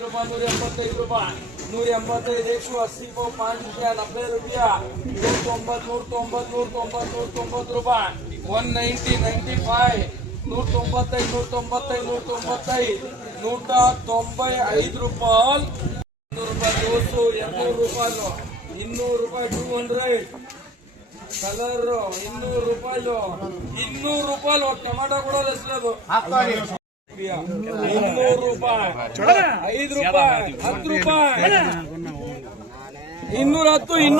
185 रुपये 185 180 को 5 रुपया 90 रुपया 190 रुपये 190 95 195 195 ರೂಪಾಯಿ 200 ರೂಪಾಯಿ 200 ರೂಪಾಯಿ 200 ಕಲರ್ 200 ರೂಪಾಯಿ 200 ರೂಪಾಯಿ ಟೊಮಾಟೊ ಕೂಡ ಲಸ್ಲದು 200 ರೂಪಾಯಿ 5 ರೂಪಾಯಿ 10 ರೂಪಾಯಿ 210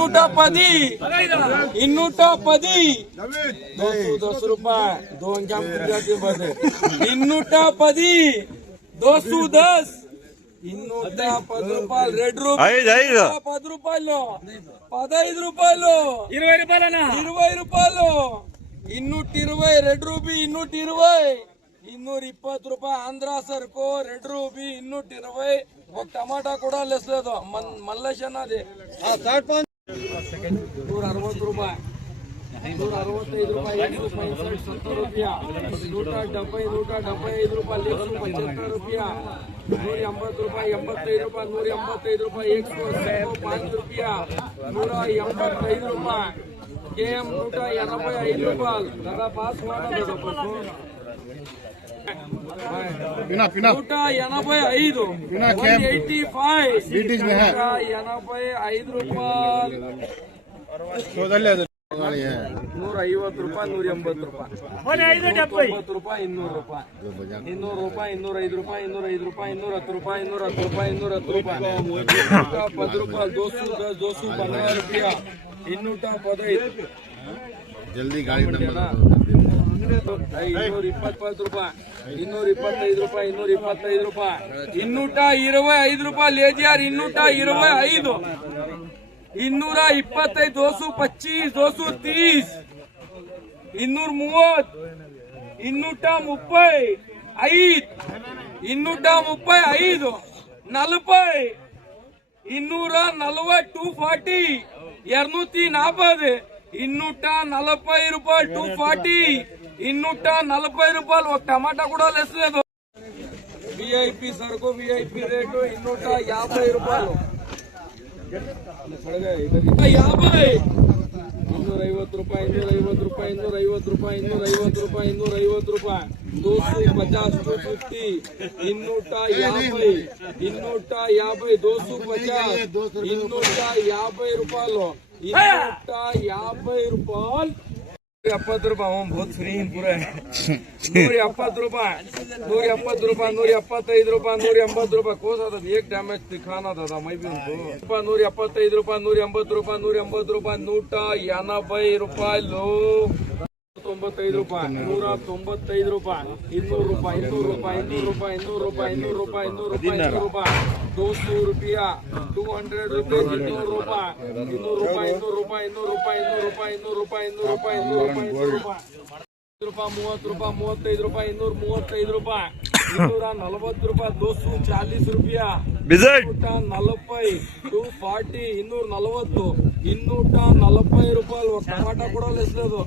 210 210 ರೂಪಾಯಿ 210 210 210 ರೂಪಾಯಿ ರೆಡ್ ರೂಪಾಯಿ 10 ರೂಪಾಯಿ 15 ರೂಪಾಯಿ 20 ರೂಪಾಯಿ 220 ರೆಡ್ ರೂಪಿ 220 220 ರೂಪಾಯಿ ಆಂಧ್ರ ಸರ್ಕು ರೆಡ್ ರೂಪಿ 220 ఒక టమాటా కూడా లెస్లేదు మల్లేషన్ అది 160 రూపాయి 165 రూపాయి 70 రూపాయ 175 రూపాయలు 75 రూపాయలు 180 రూపాయి 85 రూపాయలు 185 రూపాయి 5 రూపాయ 185 రూపాయి కేఎం 185 రూపాయలు కదా పాస్ ಮಾಡೋದು 185 185 ರೂಪಾಯಿ 150 ರೂಪಾಯಿ 180 ರೂಪಾಯಿ 190 ರೂಪಾಯಿ 200 ರೂಪಾಯಿ 200 ರೂಪಾಯಿ 205 ರೂಪಾಯಿ 205 ರೂಪಾಯಿ 210 ರೂಪಾಯಿ 210 ರೂಪಾಯಿ 210 ರೂಪಾಯಿ 10 ರೂಪಾಯಿ 215 ರೂಪಾಯಿ 215 ಜಲ್ದಿ ಗಾಡಿ ನಂಬರ್ 220 ರೂಪಾಯಿ 225 ರೂಪಾಯಿ 225 ರೂಪಾಯಿ 225 ರೂಪಾಯಿ ಲೇಜಿಯಾರ್ 225 225 225 230 230 235 235 40 240 240 240 రూపాయలు 240 రూపాయలు ఒక టమాటా కూడా లేదు విఐపి సరుకు విఐపి రేటు 250 రూపాయలు 250 రూపాయి 250 రూపాయి 250 రూపాయి 250 రూపాయి 250 రూపాయి 250 250 250 250 రూపాయలు 250 ರೂಪಾಯಿ 70 ರೂಪಾಯಿ बहुत फ्री पूरा 170 ರೂಪಾಯಿ 170 ರೂಪಾಯಿ 175 ರೂಪಾಯಿ 180 ರೂಪಾಯಿ कोस आता एक डैमेज दिखाना था मैं भी उनको 175 ರೂಪಾಯಿ 180 ರೂಪಾಯಿ 180 ರೂಪಾಯಿ 180 ರೂಪಾಯಿ 95 ರೂಪಾಯಿ 195 ರೂಪಾಯಿ 200 ರೂಪಾಯಿ 200 ರೂಪಾಯಿ 200 ರೂಪಾಯಿ 200 ರೂಪಾಯಿ 200 ರೂಪಾಯಿ 200 ರೂಪಾಯಿ 200 ರೂಪಾಯಿ 200 ರೂಪಾಯಿ 200 ರೂಪಾಯಿ 200 ರೂಪಾಯಿ 200 ರೂಪಾಯಿ 200 ರೂಪಾಯಿ 200 ರೂಪಾಯಿ 200 ರೂಪಾಯಿ 200 ರೂಪಾಯಿ 30 ರೂಪಾಯಿ 35 ರೂಪಾಯಿ 235 ರೂಪಾಯಿ 240 ರೂಪಾಯಿ 240 ರೂಪಾಯಿ 240 240 240 ರೂಪಾಯಿ ಟಮಾಟಾ ಕೂಡ ಲೆಸ್లేదు